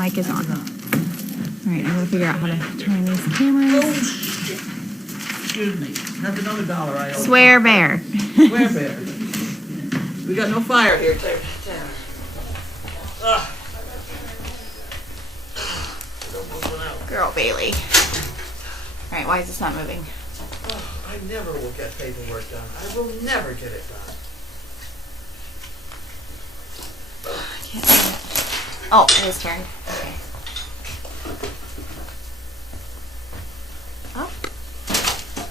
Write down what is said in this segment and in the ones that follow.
Mic is on. Alright, I'm gonna figure out how to turn these cameras. Oh, shit. Excuse me. That's another dollar I owe. Swear bear. Swear bear. We got no fire here. Girl Bailey. Alright, why is this not moving? Oh, I never will get paperwork done. I will never get it done. I can't see it. Oh, it is turned. Okay. Oh.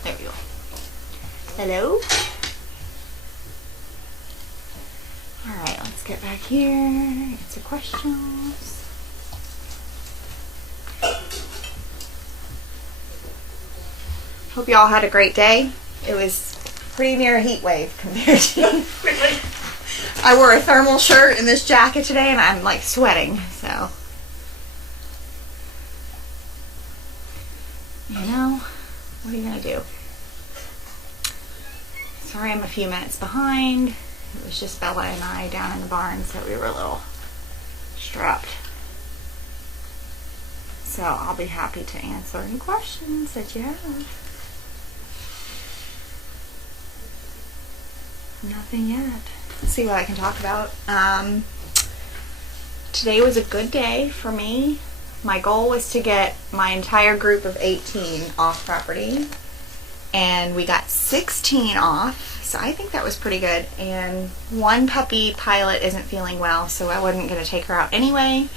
There we go. Hello? Alright, let's get back here. Answer questions. Hope you all had a great day. It was pretty near a heat wave compared to... I wore a thermal shirt and this jacket today and I'm like sweating, so... You know, what are you gonna do? Sorry I'm a few minutes behind. It was just Bella and I down in the barn, so we were a little strapped. So I'll be happy to answer any questions that you have. Nothing yet. Let's see what I can talk about. Today was a good day for me. My goal was to get my entire group of 18 off property, and we got 16 off, so I think that was pretty good. And one puppy, Pilot, isn't feeling well, so I wasn't going to take her out anyway.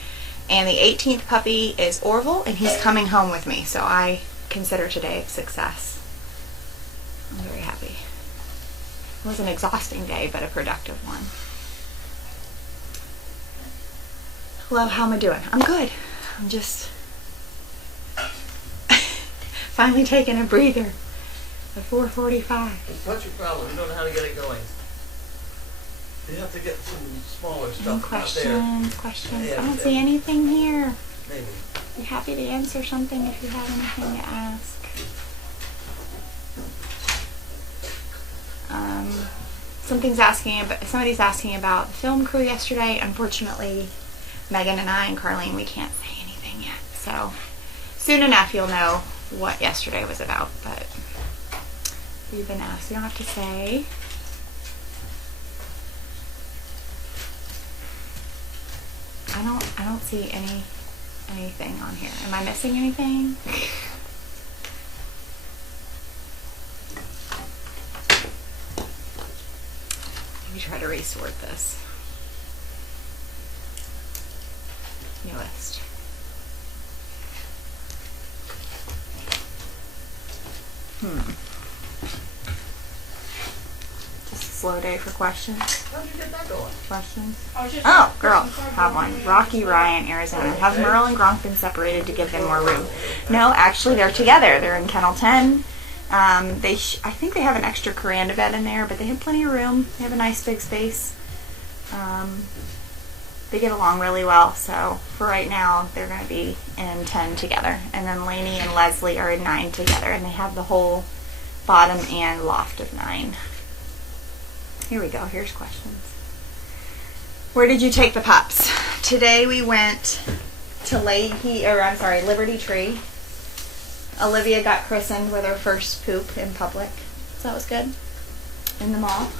And the 18th puppy is Orville, and he's coming home with me, so I consider today a success. I'm very happy. It was an exhausting day, but a productive one. Hello, how am I doing? I'm good. I'm just finally taking a breather at 4:45. What's your problem? You don't know how to get it going. You have to get some smaller stuff Questions. I don't see anything here. Maybe. Be happy to answer something if you have anything to ask. Somebody's asking about the film crew yesterday. Unfortunately, Megan and I and Carlene, we can't say anything yet. So soon enough you'll know what yesterday was about. But you've been asked, you don't have to say. I don't see anything on here. Am I missing anything? Let me try to resort this. Newest. Just a slow day for questions. How'd you get that going? Questions? Oh, girl, have one. Rocky, Ryan, Arizona. Have Merle and Gronk been separated to give them more room? No, actually they're together. They're in kennel 10. I think they have an extra Coranda bed in there, but they have plenty of room. They have a nice big space. They get along really well, so for right now they're going to be in 10 together. And then Lainey and Leslie are in 9 together, and they have the whole bottom and loft of 9. Here we go. Here's questions. Where did you take the pups? Today we went to Liberty Tree. Olivia got christened with her first poop in public, so that was good. In the mall.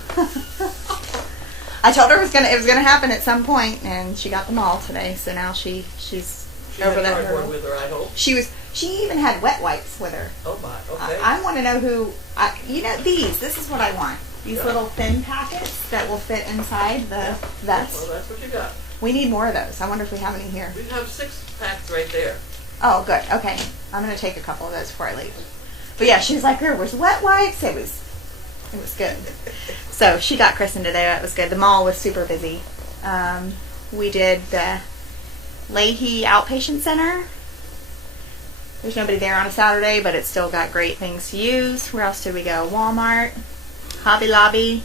I told her it was gonna happen at some point, and she got the mall today. So now she's over that hurdle. With her, I hope. She even had wet wipes with her. Oh my, okay. I want to know who. This is what I want. These little thin packets that will fit inside the vest. Well, that's what you got. We need more of those. I wonder if we have any here. We have 6 packs right there. Oh, good. Okay. I'm going to take a couple of those before I leave. But yeah, she was like, there was wet wipes. It was good. So she got christened today. That was good. The mall was super busy. We did the Leahy Outpatient Center. There's nobody there on a Saturday, but it's still got great things to use. Where else did we go? Walmart, Hobby Lobby,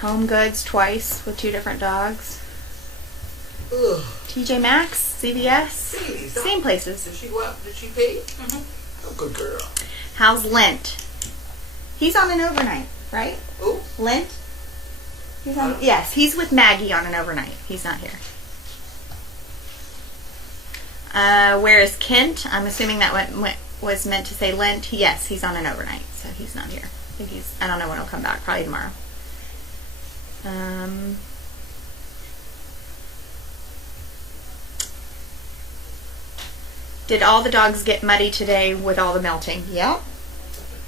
Home Goods twice with 2 different dogs. Ugh. TJ Maxx, CVS, Jeez, same places. Did she go out? Did she pee? Oh, good girl. How's Lint? He's on an overnight, right? Who? Lint? Yes, he's with Maggie on an overnight. He's not here. Where is Kent? I'm assuming that was meant to say Lent. Yes, he's on an overnight, so he's not here. I don't know when he'll come back. Probably tomorrow. Did all the dogs get muddy today with all the melting? Yep.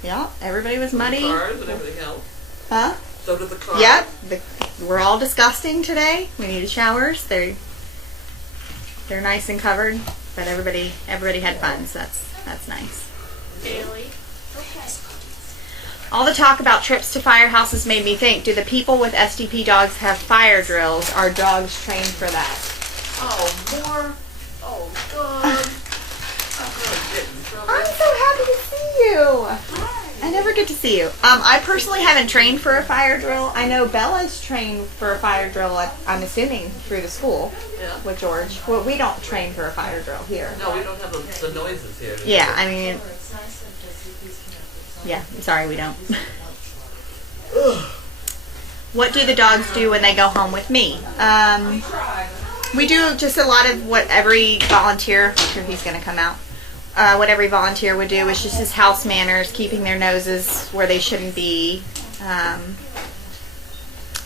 Yep. Everybody was muddy. The cars and everything else. Huh? So did the cars. Yep. We're all disgusting today. We needed showers. They're nice and covered, but everybody had fun, so that's nice. Really? All the talk about trips to firehouses made me think, do the people with SDP dogs have fire drills? Are dogs trained for that? Oh, more. Oh, God. I'm so happy to see you. I never get to see you. I personally haven't trained for a fire drill. I know Bella's trained for a fire drill, I'm assuming, through the school with George. Well, we don't train for a fire drill here. No, we don't have the noises here. Yeah, I mean... Yeah, I'm sorry, we don't. What do the dogs do when they go home with me? We do just a lot of what every volunteer, I'm sure he's going to come out, what every volunteer would do is just his house manners, keeping their noses where they shouldn't be,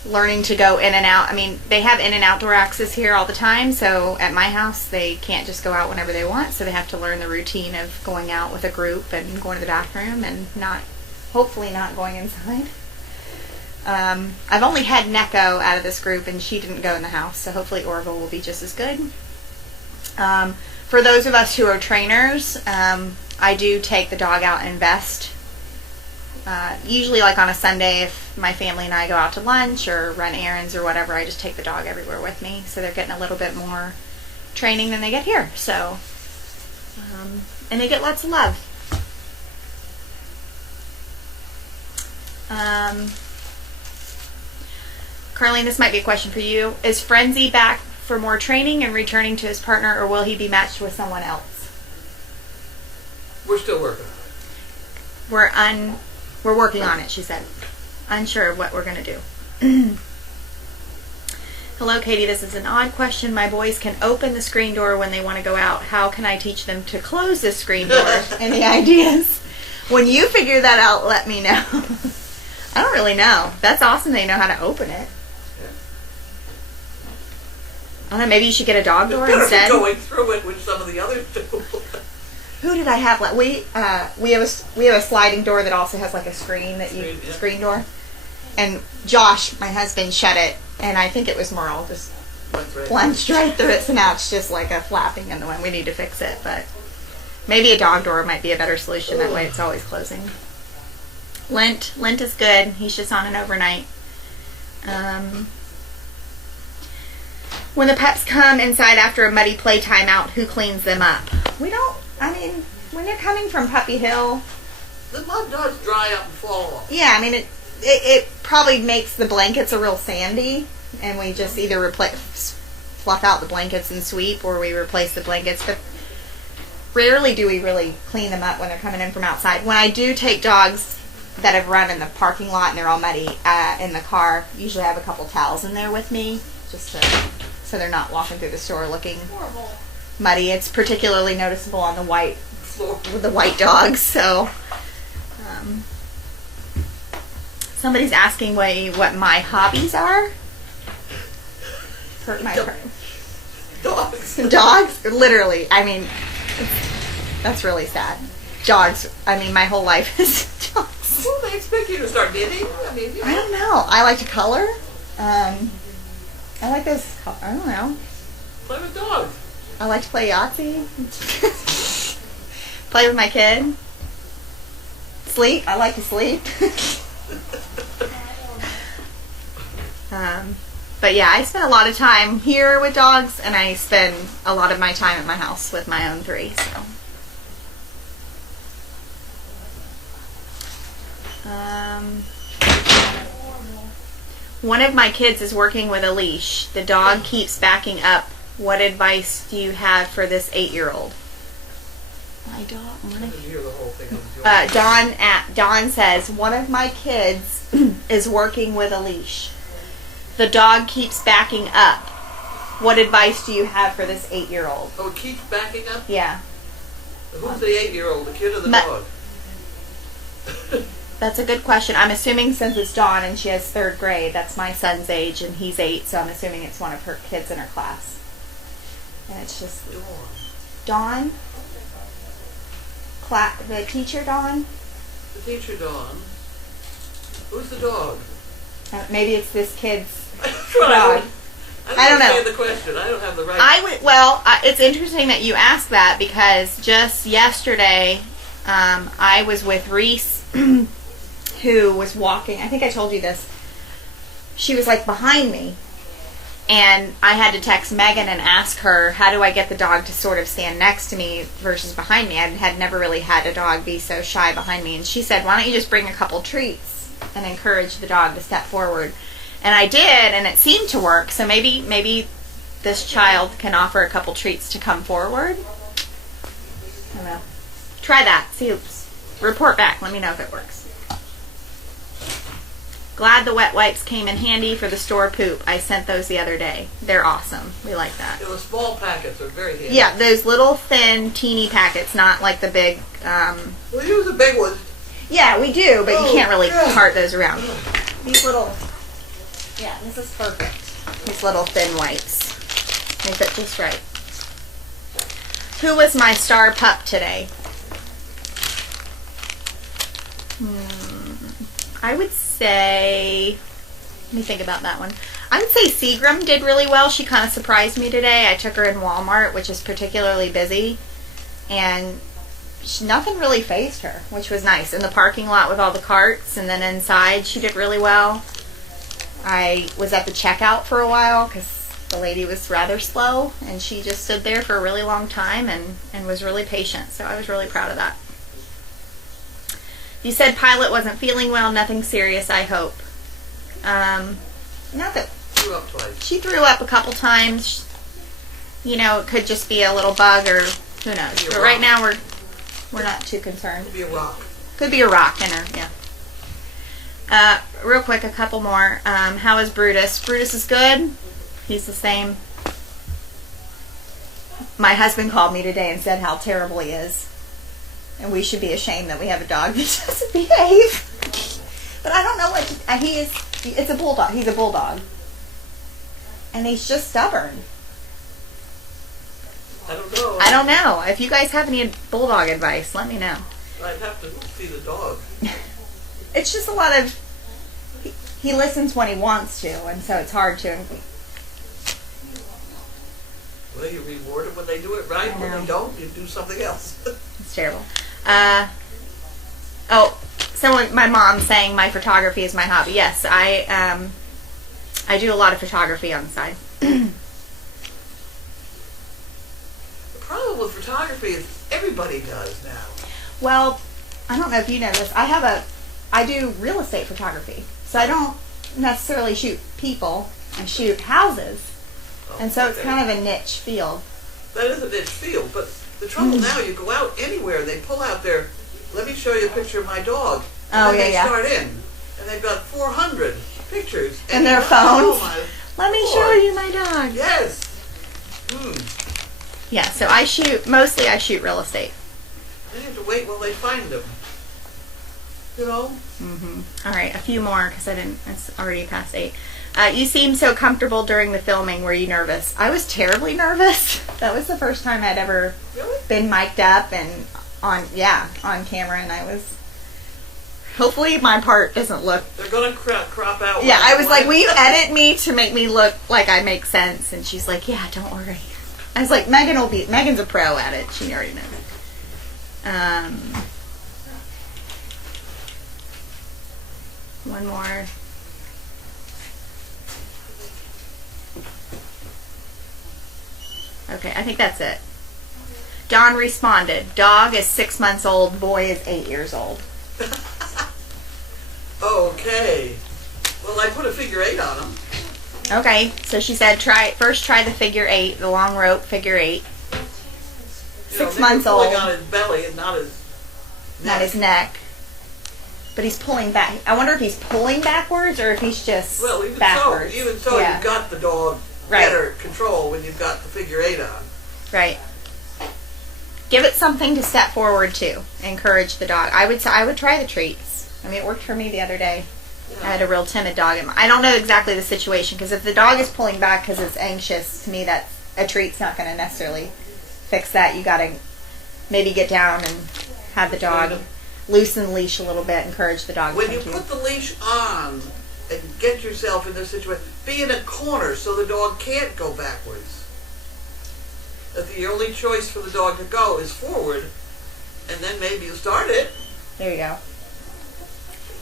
learning to go in and out. I mean, they have in and outdoor access here all the time, so at my house they can't just go out whenever they want, so they have to learn the routine of going out with a group and going to the bathroom and hopefully not going inside. I've only had Neko out of this group and she didn't go in the house, so hopefully Orville will be just as good. For those of us who are trainers, I do take the dog out and vest. Usually like on a Sunday, if my family and I go out to lunch or run errands or whatever, I just take the dog everywhere with me. So they're getting a little bit more training than they get here. So, and they get lots of love. Carlene, this might be a question for you. Is Frenzy back for more training and returning to his partner, or will he be matched with someone else? We're still working on it. We're working on it, she said. Unsure of what we're going to do. Hello, Katie. This is an odd question. My boys can open the screen door when they want to go out. How can I teach them to close the screen door? Any ideas? When you figure that out, let me know. I don't really know. That's awesome they know how to open it. I don't know, maybe you should get a dog door instead. Going through it, which some of the others do. Who did I have? Like we have a sliding door that also has like a screen screen door. And Josh, my husband, shut it, and I think it was Merle just plunged right through it. So now it's just like a flapping in the wind. We need to fix it, but maybe a dog door might be a better solution. That way, it's always closing. Lent is good. He's just on an overnight. When the pups come inside after a muddy play timeout, who cleans them up? We don't. I mean, when you're coming from Puppy Hill, the mud does dry up and fall off. Yeah, I mean it probably makes the blankets a real sandy, and we just either fluff out the blankets and sweep, or we replace the blankets. But rarely do we really clean them up when they're coming in from outside. When I do take dogs that have run in the parking lot and they're all muddy in the car, usually I have a couple towels in there with me, just so they're not walking through the store looking muddy. It's particularly noticeable on the white dogs. So, somebody's asking what my hobbies are. Dogs. Dogs, literally. I mean, that's really sad. Dogs. I mean, my whole life is dogs. Well, they expect you to start knitting. I don't know. I like to color. I like those. I don't know. Play with dogs. I like to play Yahtzee. Play with my kid. Sleep. I like to sleep. But yeah, I spend a lot of time here with dogs, and I spend a lot of my time at my house with my own three. So. One of my kids is working with a leash. The dog keeps backing up. What advice do you have for this 8-year-old? My dog. Dawn says one of my kids is working with a leash. The dog keeps backing up. What advice do you have for this 8-year-old? Oh, it keeps backing up? Yeah. Who's the 8-year-old, the kid or the dog? That's a good question. I'm assuming since it's Dawn and she has 3rd grade, that's my son's age and he's 8, so I'm assuming it's one of her kids in her class. And it's just Dawn? The teacher Dawn? The teacher Dawn. Who's the dog? Maybe it's this kid's dog. I don't know. The question. I don't have the right. It's interesting that you asked that because just yesterday, I was with Reese, who was walking. I think I told you this. She was like behind me, and I had to text Megan and ask her, how do I get the dog to sort of stand next to me versus behind me? I had never really had a dog be so shy behind me, and she said, why don't you just bring a couple treats and encourage the dog to step forward? And I did, and it seemed to work. So maybe this child can offer a couple treats to come forward. I don't know. Try that. See, report back. Let me know if it works. Glad the wet wipes came in handy for the store poop. I sent those the other day. They're awesome. We like that. The small packets are very handy. Yeah, those little thin, teeny packets, not like the big. We use the big ones. Yeah, we do, but you can't really cart those around. These little. Yeah, this is perfect. These little thin wipes. Make it just right. Who was my star pup today? I would say, let me think about that one. I would say Seagram did really well. She kind of surprised me today. I took her in Walmart, which is particularly busy, and nothing really fazed her, which was nice. In the parking lot with all the carts, and then inside, she did really well. I was at the checkout for a while because the lady was rather slow, and she just stood there for a really long time and was really patient, so I was really proud of that. You said Pilot wasn't feeling well, nothing serious, I hope. Not that Threw up twice. She threw up a couple times. You know, it could just be a little bug or who knows. But right now we're not too concerned. Could be a rock. Could be a rock in her, yeah. Real quick, a couple more. How is Brutus? Brutus is good. He's the same. My husband called me today and said how terrible he is. And we should be ashamed that we have a dog that doesn't behave. But I don't know what he is. It's a bulldog. He's a bulldog. And he's just stubborn. I don't know. I don't know. If you guys have any bulldog advice, let me know. I'd have to see the dog. It's just a lot of... He listens when he wants to, and so it's hard to... Well, you reward them when they do it right. When they don't, you do something else. It's terrible. My mom's saying my photography is my hobby. Yes, I do a lot of photography on the side. The problem with photography is everybody does now. Well, I don't know if you know this. I do real estate photography. So I don't necessarily shoot people. I shoot houses. And so it's kind of a niche field. That is a niche field, but the trouble now, you go out anywhere, they pull out their, let me show you a picture of my dog. And then they start in, and they've got 400 pictures. And their phones. Let me show you my dog. Yes. Yeah, so I shoot real estate. They have to wait while they find them. You know? All right, a few more, because it's already past 8. You seemed so comfortable during the filming. Were you nervous? I was terribly nervous. That was the first time I'd ever been mic'd up and on camera, and I was... Hopefully my part doesn't look... They're going to crop out. Yeah, I was like, will you edit me to make me look like I make sense? And she's like, yeah, don't worry. I was like, Megan's a pro at it. She already knows. One more. Okay, I think that's it. Dawn responded, dog is 6 months old, boy is 8 years old. Okay. Well, I put a figure 8 on him. Okay, so she said first try the figure 8, the long rope figure 8. 6 months old. Pulling on his belly and not his neck. Not his neck. But he's pulling back. I wonder if he's pulling backwards or if he's just backwards. Even so, yeah. You've got the dog better control when you've got the figure 8 on. Right. Give it something to step forward to. Encourage the dog. I would try the treats. I mean, it worked for me the other day. Yeah. I had a real timid dog. I don't know exactly the situation, because if the dog is pulling back because it's anxious, to me that a treat's not going to necessarily fix that. You got to maybe get down and have the dog loosen the leash a little bit, encourage the dog. When you put the leash on and get yourself in this situation, be in a corner so the dog can't go backwards. That the only choice for the dog to go is forward, and then maybe you start it. There you go.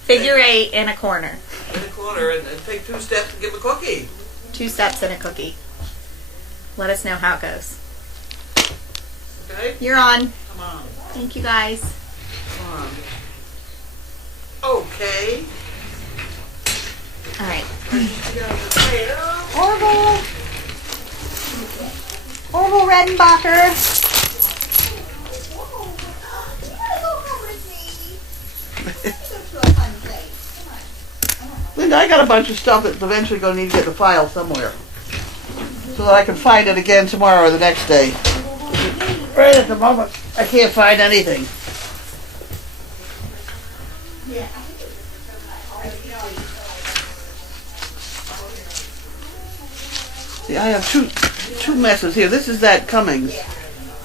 Figure 8 in a corner. In a corner, and take 2 steps and give a cookie. 2 steps and a cookie. Let us know how it goes. Okay? You're on. Come on. Thank you, guys. Come on. Okay. All right. Orville Redenbacher. Linda, I got a bunch of stuff that's eventually going to need to get in the file somewhere, so that I can find it again tomorrow or the next day. Right at the moment, I can't find anything. See, I have two messes here. This is that Cummings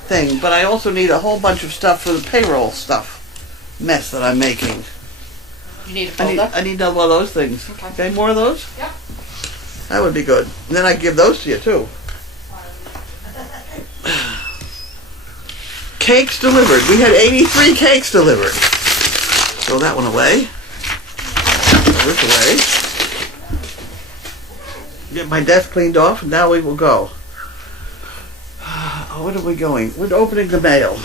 thing, but I also need a whole bunch of stuff for the payroll stuff mess that I'm making. You need a folder? I need one of those things. Okay, more of those? Yep. That would be good. And then I can give those to you too. Cakes delivered. We had 83 cakes delivered. Throw that one away. Throw this away. Get my desk cleaned off, and now we will go. Oh, what are we going? We're opening the mail.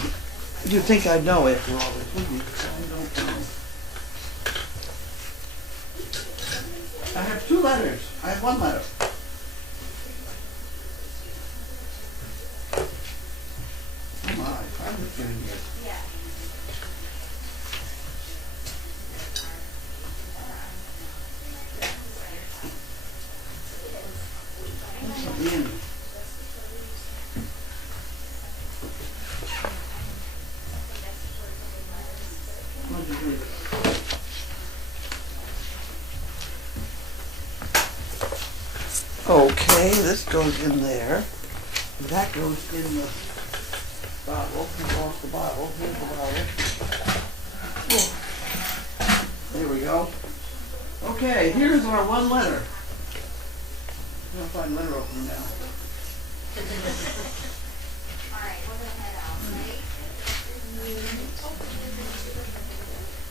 You'd think I'd know after all this, wouldn't you? I don't know. I have 2 letters. I have 1 letter. Oh my, I'm just getting here. Yeah. Okay, this goes in there. That goes in the bottle. Here's off the bottle. Here's the bottle. Oh. There we go. Okay, here's our 1 letter. I'm going to find letter opener now. Alright, we're going to head out, right?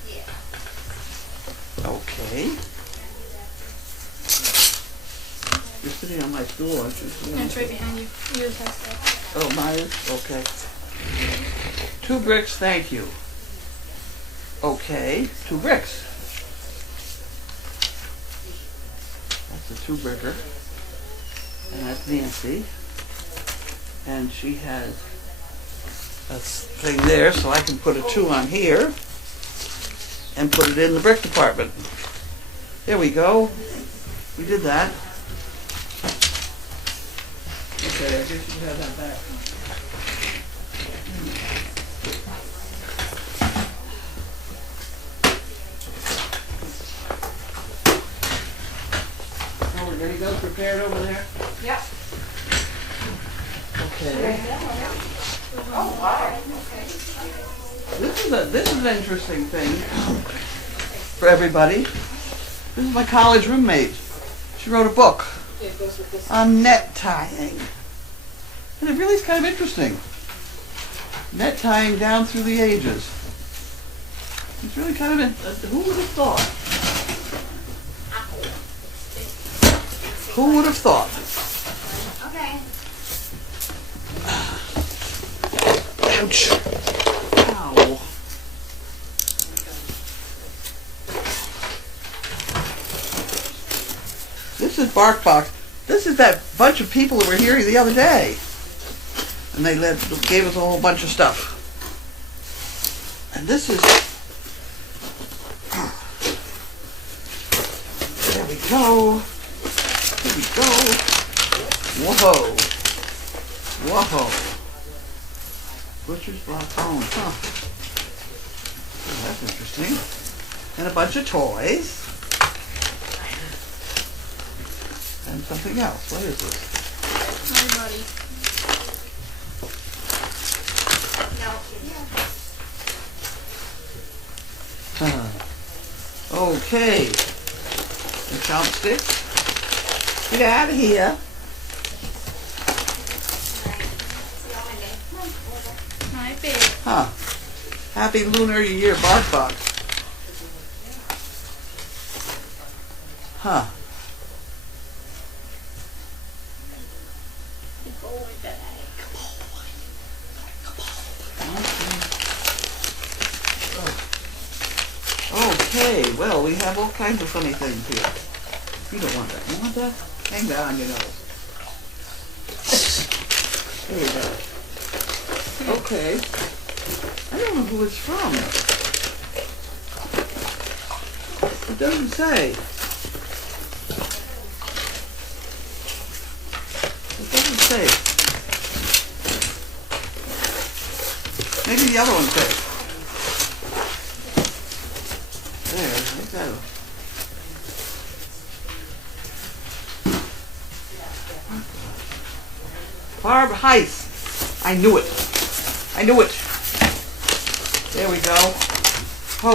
Yeah. Okay. You're sitting on my stool, aren't you? No, it's right behind you. Yours has that. Oh, mine? Okay. 2 bricks, thank you. Okay, 2 bricks. That's a 2-bricker. And that's Nancy. And she has a thing there, so I can put a 2 on here and put it in the brick department. There we go. We did that. Okay, I guess you can have that back. Oh, we're getting those prepared over there? Yep. Okay. Oh, wow. This is an interesting thing for everybody. This is my college roommate. She wrote a book on net tying. And it really is kind of interesting. Net tying down through the ages. It's really kind of who would have thought? Who would have thought? Okay. Ouch. Ow. This is Bark Box. This is that bunch of people that were here the other day. And they gave us a whole bunch of stuff. And this is go. Here we go. Whoa. Whoa. Butcher's block phone. Huh. Oh, that's interesting. And a bunch of toys. And something else. What is this? Hi, buddy. Okay. The chopsticks. Get out of here. Hi, babe. Huh. Happy Lunar Year bark box. Huh. Okay, well, we have all kinds of funny things here. You don't want that. You want that? Hang that on your nose. There you go. Okay. I don't know who it's from. It doesn't say. It doesn't say. Maybe the other one says. There, look at it. Barb Heiss. I knew it. I knew it. There we go.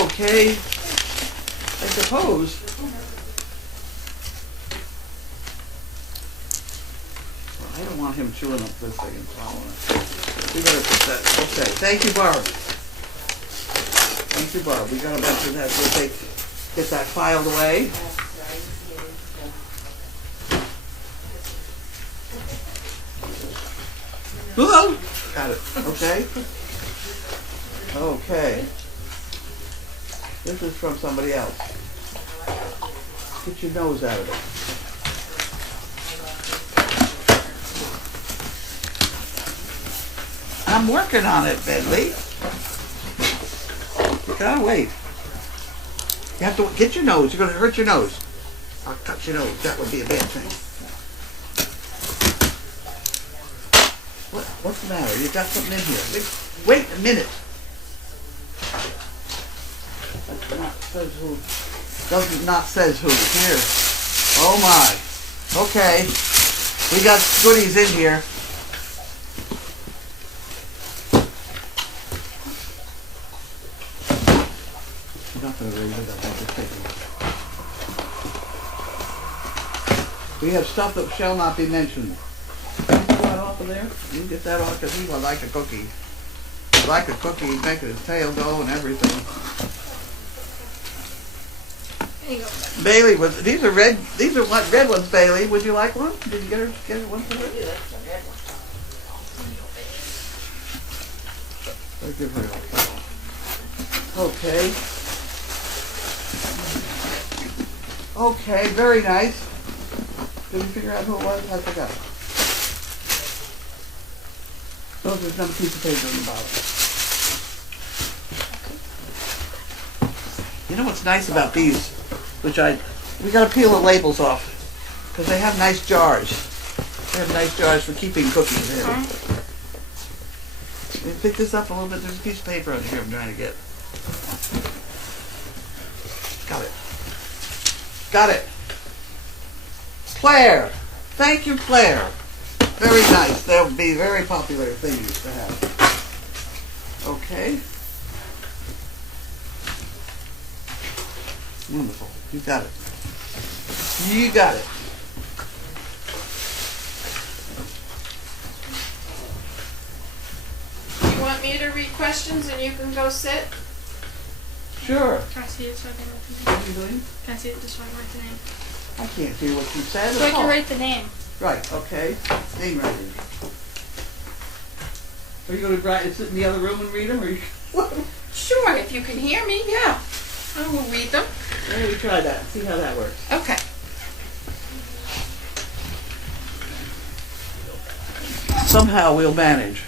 Okay. I suppose. Well, I don't want him chewing up this thing and swallowing it. We better put that. Okay. Thank you, Barb. Thank you, Barb. We got a bunch of that. We'll get that filed away. Hello. Got it. Okay. Okay. This is from somebody else. Get your nose out of it. I'm working on it, Bentley. You gotta wait. You have to get your nose. You're gonna hurt your nose. I'll cut your nose. That would be a bad thing. What's the matter? You got something in here. Wait a minute. That's not says who. Doesn't not says who. Here. Oh my. Okay. We got goodies in here. I'm not going to raise it up. I'm just taking it. We have stuff that shall not be mentioned. Can you get that off of there? You can get that off because he would like a cookie. Like a cookie, he'd make his tail go and everything. There you go. Bailey, these are red. These are what red ones, Bailey. Would you like one? Did you get her one for her? Yeah, that's a red one. I'll give her a Okay. Okay, very nice. Did you figure out who it was? I forgot. So there's another piece of paper in the bottom. You know what's nice about these? We gotta peel the labels off because they have nice jars. They have nice jars for keeping cookies in. Can you pick this up a little bit? There's a piece of paper under here I'm trying to get. Got it. Got it. Claire. Thank you, Claire. Very nice. They'll be very popular things to have. Okay. Wonderful. You got it. You got it. You want me to read questions and you can go sit? Sure. Can I see it so I can write the What name? are you doing? Can I see it just so I can write the name? I can't see what you said. So I at can all. write the name. Right, okay. Name writing. Are you going to sit in the other room and read them? Or you... Sure, if you can hear me, yeah. I will read them. Let me try that. See how that works. Okay. Somehow we'll manage.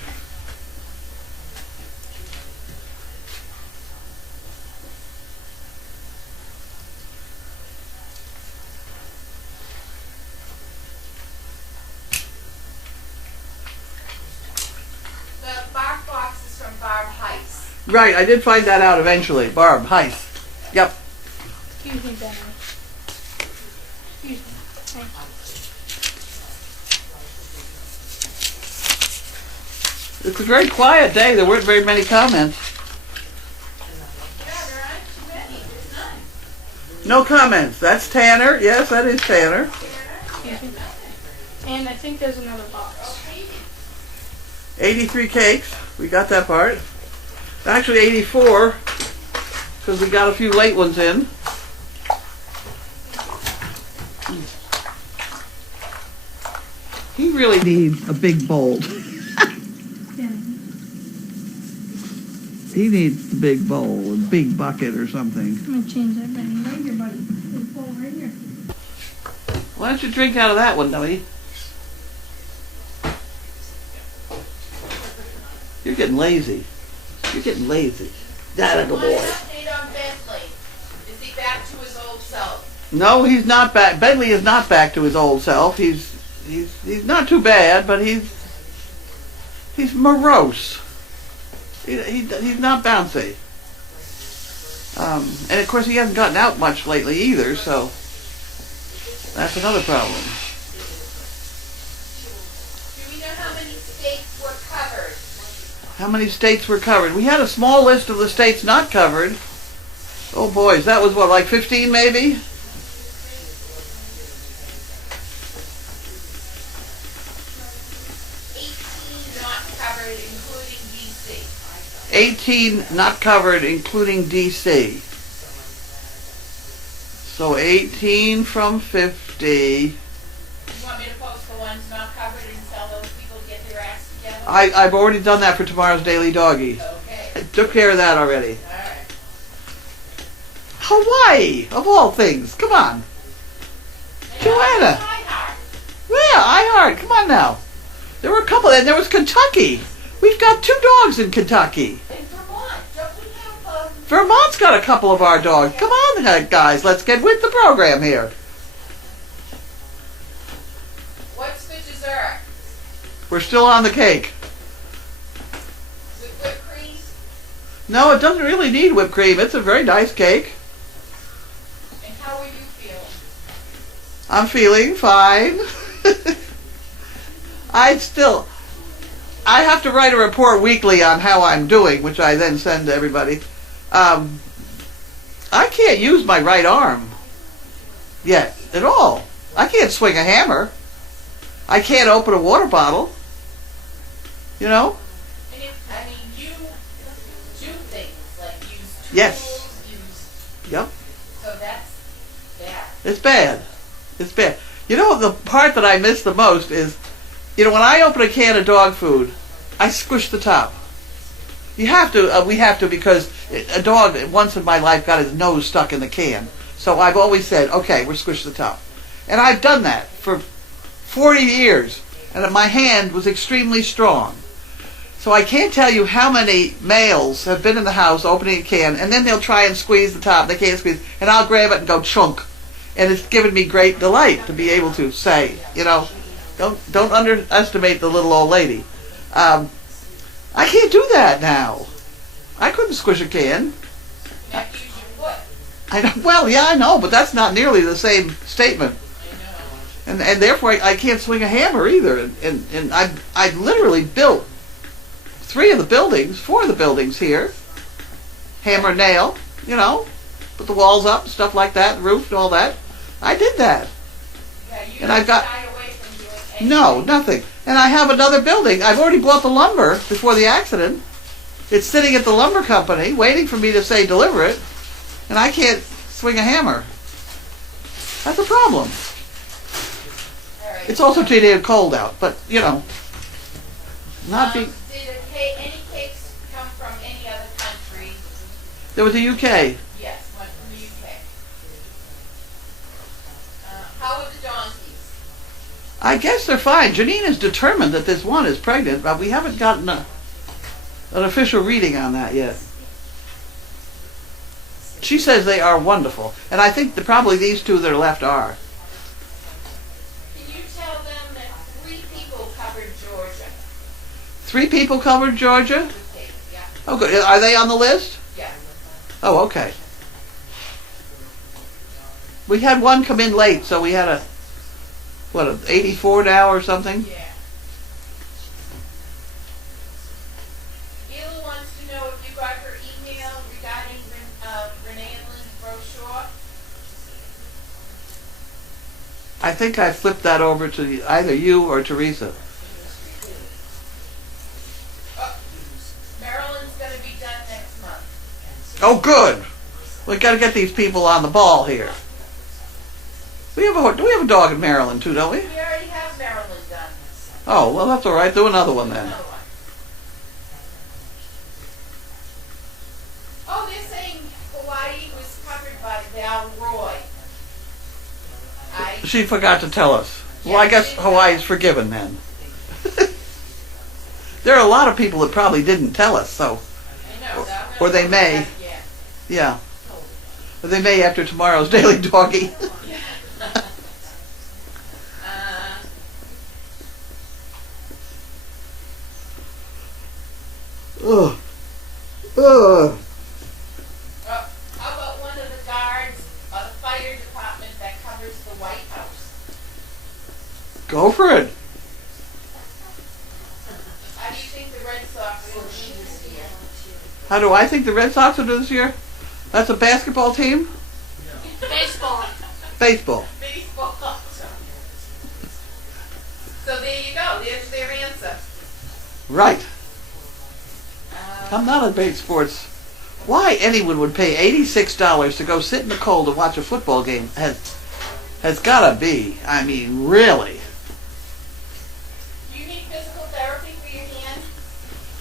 Right, I did find that out eventually. Barb, Heiss. Yep. Excuse me, Benny. Excuse me. Thank you. It was a very quiet day. There weren't very many comments. Yeah, there aren't too many. There's none. No comments. That's Tanner. Yes, that is Tanner. Excuse me. And I think there's another box. 83 cakes. We got that part. Actually 84, because we got a few late ones in. He really needs a big bowl. He needs the big bowl, a big bucket or something. I'm gonna change that, Benny. Right here, buddy. This bowl right here. Why don't you drink out of that one, dummy? You're getting lazy. You're getting lazy. That a good One boy. update on Bentley. Is he back to his old self? No, he's not back. Bentley is not back to his old self. He's not too bad, but he's morose. He's not bouncy. And of course he hasn't gotten out much lately either, so that's another problem. Do we know how many states were covered? How many states were covered? We had a small list of the states not covered. Oh boys, that was what, like 15 maybe? 18 not covered, including DC. So 18 from 50. You want me to post the ones not covered and tell those people to get their acts together? I've already done that for tomorrow's Daily Doggy. Okay. I took care of that already. Alright. Hawaii, of all things. Come on. Joanna. Yeah, iHeart. Come on now. There were a couple, and there was Kentucky. We've got 2 dogs in Kentucky. In Vermont, don't we have, Vermont's got a couple of our dogs. Come on, guys. Let's get with the program here. what's the dessert? We're still on the cake. With whipped cream? No, it doesn't really need whipped cream. It's a very nice cake. And how are you feeling? I'm feeling fine. I have to write a report weekly on how I'm doing, which I then send to everybody. I can't use my right arm yet at all. I can't swing a hammer. I can't open a water bottle. You know? And if, I mean, you do things like use tools, Yes. Yep. so that's bad. It's bad. It's bad. You know, the part that I miss the most is, when I open a can of dog food, I squish the top. You have to, we have to, because a dog once in my life got his nose stuck in the can. So I've always said, okay, we're squish the top. And I've done that for 40 years. And my hand was extremely strong. So I can't tell you how many males have been in the house opening a can, and then they'll try and squeeze the top. They can't squeeze, and I'll grab it and go chunk. And it's given me great delight to be able to say, don't underestimate the little old lady. I can't do that now. I couldn't squish a can. You have to use your foot. Well, yeah, I know, but that's not nearly the same statement. I know. And therefore I can't swing a hammer either. And I literally built 4 of the buildings here. Hammer, nail, put the walls up, stuff like that, the roof and all that. I did that. Yeah, you And I've got- shy away from doing anything. No, nothing. And I have another building. I've already bought the lumber before the accident. It's sitting at the lumber company waiting for me to say deliver it. And I can't swing a hammer. That's a problem. All right. It's also too damn cold out, but not being. Did any cakes come from any other country? There was a UK. Yes, one from the UK. How are the donkeys? I guess they're fine. Janine is determined that this one is pregnant, but we haven't gotten an official reading on that yet. She says they are wonderful, and I think that probably these 2 that are left are. Can you tell them that 3 people covered Georgia? 3 people covered Georgia? With cakes, yeah. Oh, good. Are they on the list? Yeah. Oh, okay. We had one come in late, so we had an 84 now or something? Yeah. Gila wants to know if you got her email regarding Renee and Lynn's brochure. I think I flipped that over to either you or Teresa. Maryland's going to be done next month. Oh, good. We got to get these people on the ball here. Do we have a dog in Maryland too, don't we? We already have Maryland done. Oh, well, that's all right. Do another one then. Another one. Oh, they're saying Hawaii was covered by Val Roy. She forgot to tell us. Well, I guess Hawaii's forgiven then. There are a lot of people that probably didn't tell us, so. I know. Or they may. Yeah. Yeah. Or they may after tomorrow's Daily Doggy. Ugh. Ugh. How about one of the guards or the fire department that covers the White House? Go for it. How do you think the Red Sox will do this year? How do I think the Red Sox will do this year? That's a basketball team? Baseball. Baseball. Baseball. So there you go. There's their answer. Right. I'm not a big sports. Why anyone would pay $86 to go sit in the cold and watch a football game has got to be. I mean, really. Do you need physical therapy for your hand?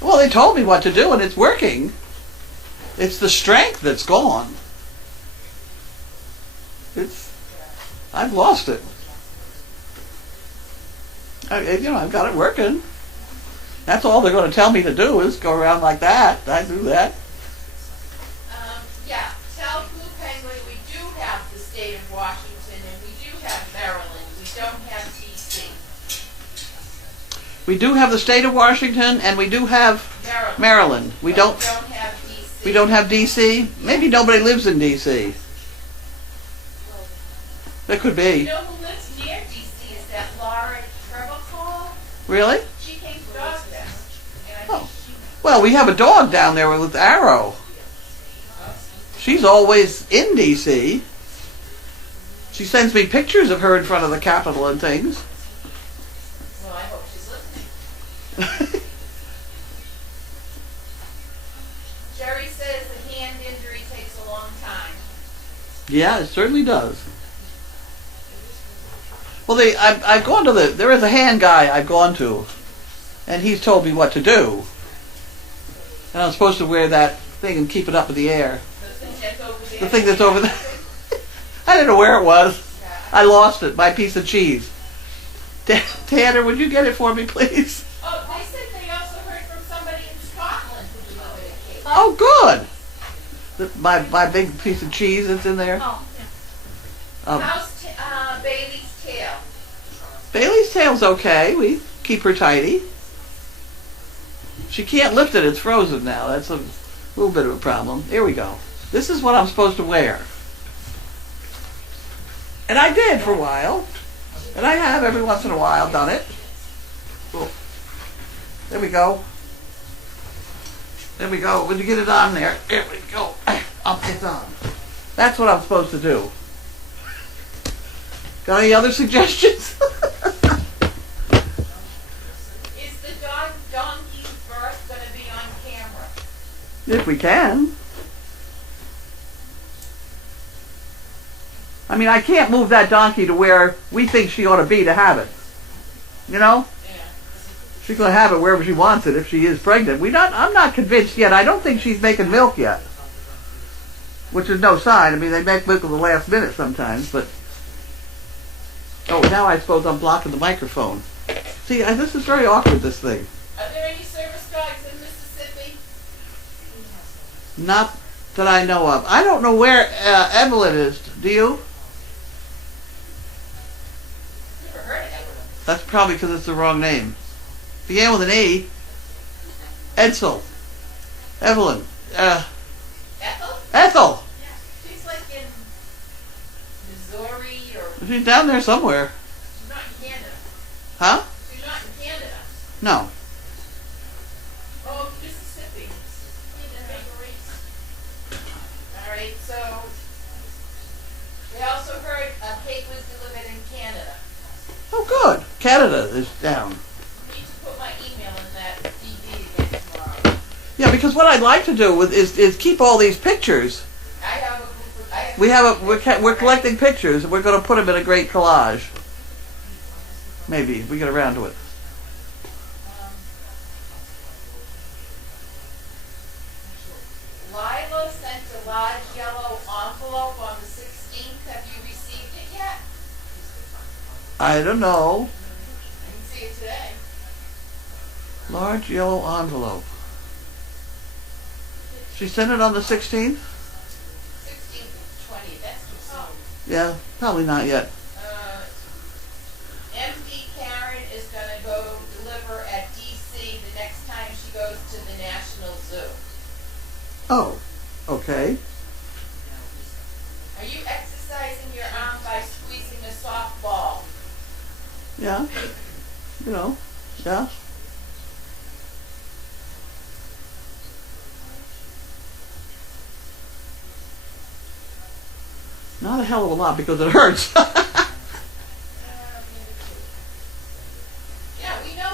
Well, they told me what to do and it's working. It's the strength that's gone. I've lost it. I've got it working. That's all they're going to tell me to do is go around like that. I do that. Yeah. Tell Blue Penguin we do have the state of Washington and we do have Maryland. We don't have D.C. We do have the state of Washington and we do have Maryland. We don't have D.C. We don't have D.C. Maybe nobody lives in D.C. That could You be. know who lives near D.C. is that Laura Trebacall. Really? She came to Dog Fest. And I think Oh. Well, we have a dog down there with Arrow. She's always in D.C. She sends me pictures of her in front of the Capitol and things. well, I hope she's listening. Jerry says the hand injury takes a long time. Yeah, it certainly does. Well, I've gone to there is a hand guy I've gone to, and he's told me what to do. And I'm supposed to wear that thing and keep it up in the air. The thing that's over there. The thing that's over there. I didn't know where it was. I lost it, my piece of cheese. Tanner, would you get it for me, please? Oh, they said they also heard from somebody in Scotland who delivered a cake. Oh, good. My big piece of cheese that's in there. Oh, yeah. How's Bailey's tail? Bailey's tail's okay. We keep her tidy. She can't lift it. It's frozen now. That's a little bit of a problem. Here we go. This is what I'm supposed to wear. And I did for a while. And I have every once in a while done it. Cool. There we go. There we go. When you get it on there, there we go. It's on. That's what I'm supposed to do. Got any other suggestions? Is the donkey's birth going to be on camera? If we can. I mean, I can't move that donkey to where we think she ought to be to have it. You know? Yeah. She's going to have it wherever she wants it if she is pregnant. I'm not convinced yet. I don't think she's making milk yet. Which is no sign. I mean, they make milk at the last minute sometimes, but... Oh, now I suppose I'm blocking the microphone. See, this is very awkward, this thing. Are there any service dogs in Mississippi? Not that I know of. I don't know where Evelyn is. Do you? Never heard of Evelyn. That's probably because it's the wrong name. Began with an E. Edsel. Evelyn. Ethel? Ethel. Yeah. She's like in Missouri or She's down there somewhere. she's not in Canada. Huh? She's not in Canada. No. Oh, Mississippi. All right, so we also heard a cake was delivered in Canada. Oh, good. Canada is down. I need to put my email in that DB again tomorrow. Yeah, because what I'd like to do is keep all these pictures. I have a group of, I have We have we're collecting pictures, and we're going to put them in a great collage. Maybe if we get around to it. Lila sent a large yellow envelope on the 16th. Have you received it yet? I don't know. I didn't see it today. Large yellow envelope. She sent it on the 16th? 16th and 20th. That's too soon. Yeah, probably not yet. MD Karen is going to go deliver at DC the next time she goes to the National Zoo. Oh, okay. Are you exercising your arm by squeezing a soft ball? Yeah. You know, yeah. Not a hell of a lot because it hurts. Yeah, we know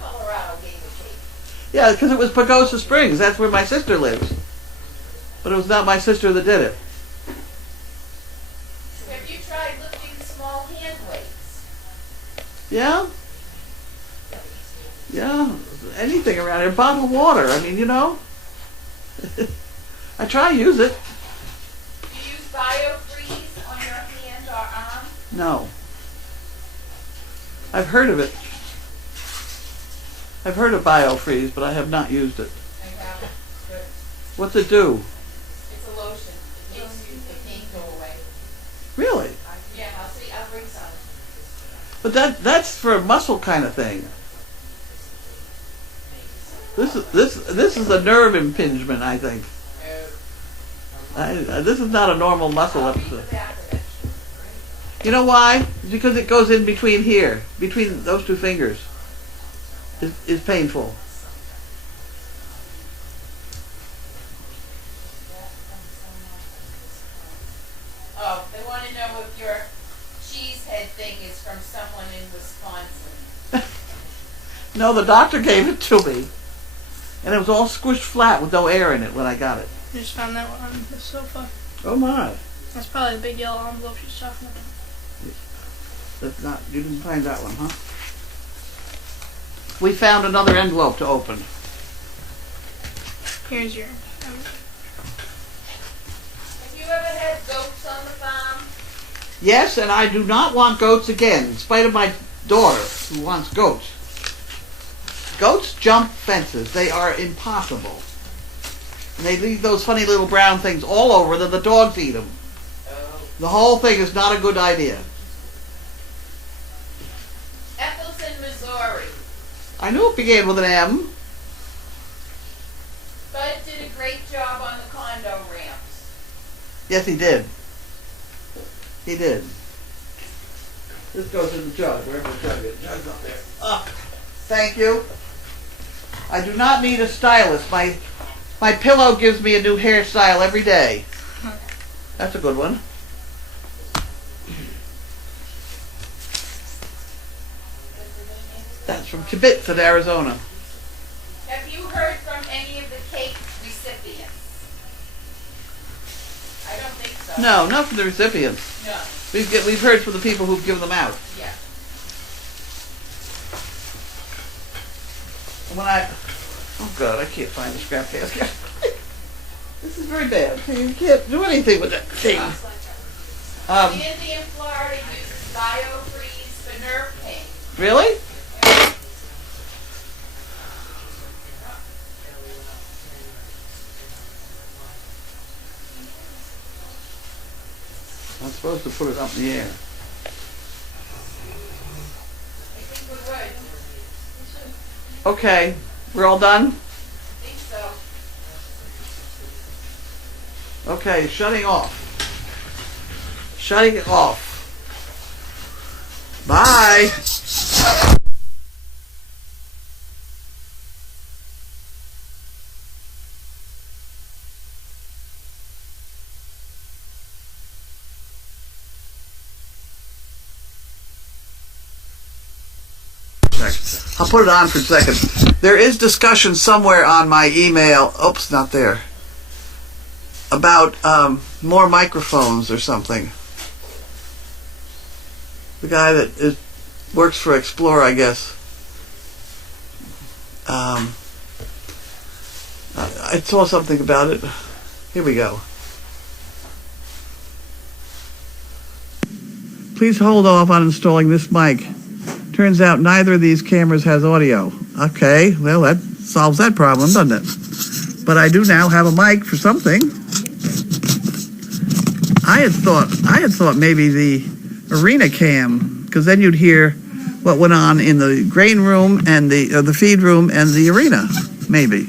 Colorado gave a cake. Yeah, because it was Pagosa Springs. That's where my sister lives. But it was not my sister that did it. Have you tried lifting small hand weights? Yeah? Yeah. Anything around here. Bottled water. I mean, you know. I try to use it. Do you use BioFreeze on your hand or arm? No. I've heard of it. I've heard of BioFreeze, but I have not used it. I have. Good. What's it do? It's a lotion. It makes the pain go away. Really? Yeah, I'll bring some. But that's for a muscle kind of thing. This is a nerve impingement, I think. This is not a normal muscle I'll read the episode. back of it. You know why? Because it goes in between here, between those two fingers. Is painful. Oh, they want to know if your cheesehead thing is from someone in Wisconsin. No, the doctor gave it to me, and it was all squished flat with no air in it when I got it. I just found that one on the sofa. Oh my! That's probably the big yellow envelope she's talking about. That's not. You didn't find that one, huh? We found another envelope to open. Here's your. Have you ever had goats on the farm? Yes, and I do not want goats again, in spite of my daughter who wants goats. Goats jump fences. They are impossible. And they leave those funny little brown things all over that the dogs eat them. Oh. The whole thing is not a good idea. Ethelton, Missouri. I knew it began with an M. Bud did a great job on the condo ramps. Yes, he did. He did. This goes in the jug, wherever the jug is. Jug's up there. Ah, thank you. I do not need a stylist. My pillow gives me a new hairstyle every day. That's a good one. That's from Kibitz in Arizona. Have you heard from any of the cake recipients? I don't think so. No, not from the recipients. No. We've heard from the people who've given them out. Yeah. Oh God, I can't find the scrap basket. This is very bad. You can't do anything with that thing. Sandy in Florida uses BioFreeze for nerve pain. Really? I'm supposed to put it up in the air. I think we're good. Okay, we're all done? I think so. Okay, shutting off. Shutting it off. Bye. I'll put it on for a second. There is discussion somewhere on my email. Oops, not there. About more microphones or something. The guy that works for Explorer, I guess. I saw something about it. Here we go. Please hold off on installing this mic. Turns out neither of these cameras has audio. Okay, well that solves that problem, doesn't it? But I do now have a mic for something. I had thought maybe the arena cam, because then you'd hear what went on in the grain room and the feed room and the arena, maybe.